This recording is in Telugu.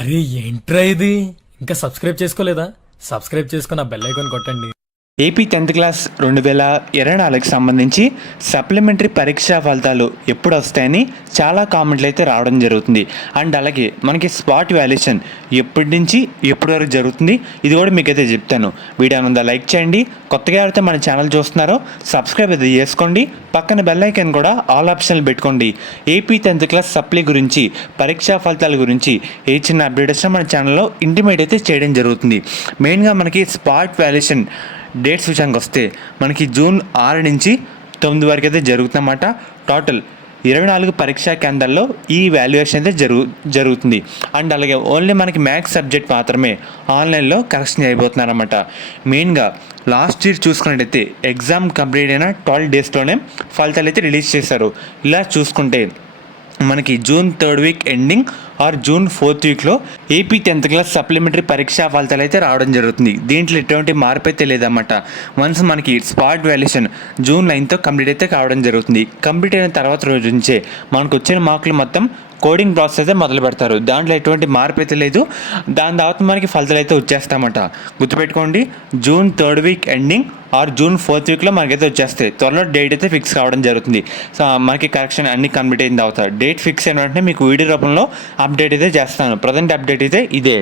అరే ఏంట్రా ఇది? ఇంకా సబ్స్క్రైబ్ చేసుకోలేదా? సబ్స్క్రైబ్ చేసుకుని ఆ బెల్ ఐకాన్ కొట్టండి. ఏపీ 10th క్లాస్ 2024కి సంబంధించి సప్లిమెంటరీ పరీక్షా ఫలితాలు ఎప్పుడు వస్తాయని చాలా కామెంట్లు అయితే రావడం జరుగుతుంది. అండ్ అలాగే మనకి స్పాట్ వాల్యుయేషన్ ఎప్పటి నుంచి ఎప్పటి వరకు జరుగుతుంది ఇది కూడా మీకైతే చెప్తాను. వీడియో అంతా లైక్ చేయండి. కొత్తగా ఎవరైతే మన ఛానల్ చూస్తున్నారో సబ్స్క్రైబ్ అయితే చేసుకోండి. పక్కన బెల్ ఐకాన్ కూడా ఆల్ ఆప్షన్లు పెట్టుకోండి. ఏపీ 10th క్లాస్ సప్లీ గురించి పరీక్షా ఫలితాల గురించి ఏ చిన్న అప్డేట్ వచ్చినా మన ఛానల్లో ఇంటిమేట్ అయితే చేయడం జరుగుతుంది. మెయిన్గా మనకి స్పాట్ వాల్యుయేషన్ డేట్స్ విషయానికి వస్తే మనకి జూన్ 6 నుంచి 9 వరకు అయితే జరుగుతుందన్నమాట. టోటల్ 24 పరీక్షా కేంద్రాల్లో ఈ వాల్యుయేషన్ అయితే జరుగుతుంది. అండ్ అలాగే ఓన్లీ మనకి మ్యాథ్స్ సబ్జెక్ట్ మాత్రమే ఆన్లైన్లో కరెక్షన్ అయిపోతున్నారన్నమాట. మెయిన్గా లాస్ట్ ఇయర్ చూసుకున్నట్టయితే ఎగ్జామ్ కంప్లీట్ అయిన 12 డేస్లోనే ఫలితాలు అయితే రిలీజ్ చేశారు. ఇలా చూసుకుంటే మనకి June 3rd week ending or June 4th వీక్లో ఏపీ 10th క్లాస్ సప్లిమెంటరీ పరీక్షా ఫలితాలు అయితే రావడం జరుగుతుంది. దీంట్లో ఎటువంటి మార్పు అయితే లేదన్నమాట. వన్స్ మనకి spot valuation June 9th complete అయితే కావడం జరుగుతుంది. కంప్లీట్ అయిన తర్వాత రోజు నుంచే మనకు వచ్చిన మార్కులు మొత్తం కోడింగ్ ప్రాసెస్ అయితే మొదలు పెడతారు. దాంట్లో ఎటువంటి మార్పు అయితే లేదు. దాని తర్వాత మనకి ఫలితాలు అయితే వచ్చేస్తామట. గుర్తుపెట్టుకోండి, June 3rd week ending or June 4th వీక్లో మనకైతే వచ్చేస్తాయి. త్వరలో డేట్ అయితే ఫిక్స్ కావడం జరుగుతుంది. సో మనకి కరెక్షన్ అన్ని కంప్లీట్ అయిన తర్వాత డేట్ ఫిక్స్ అయిన వెంటనే మీకు వీడియో రూపంలో అప్డేట్ అయితే చేస్తాను. ప్రజెంట్ అప్డేట్ అయితే ఇదే.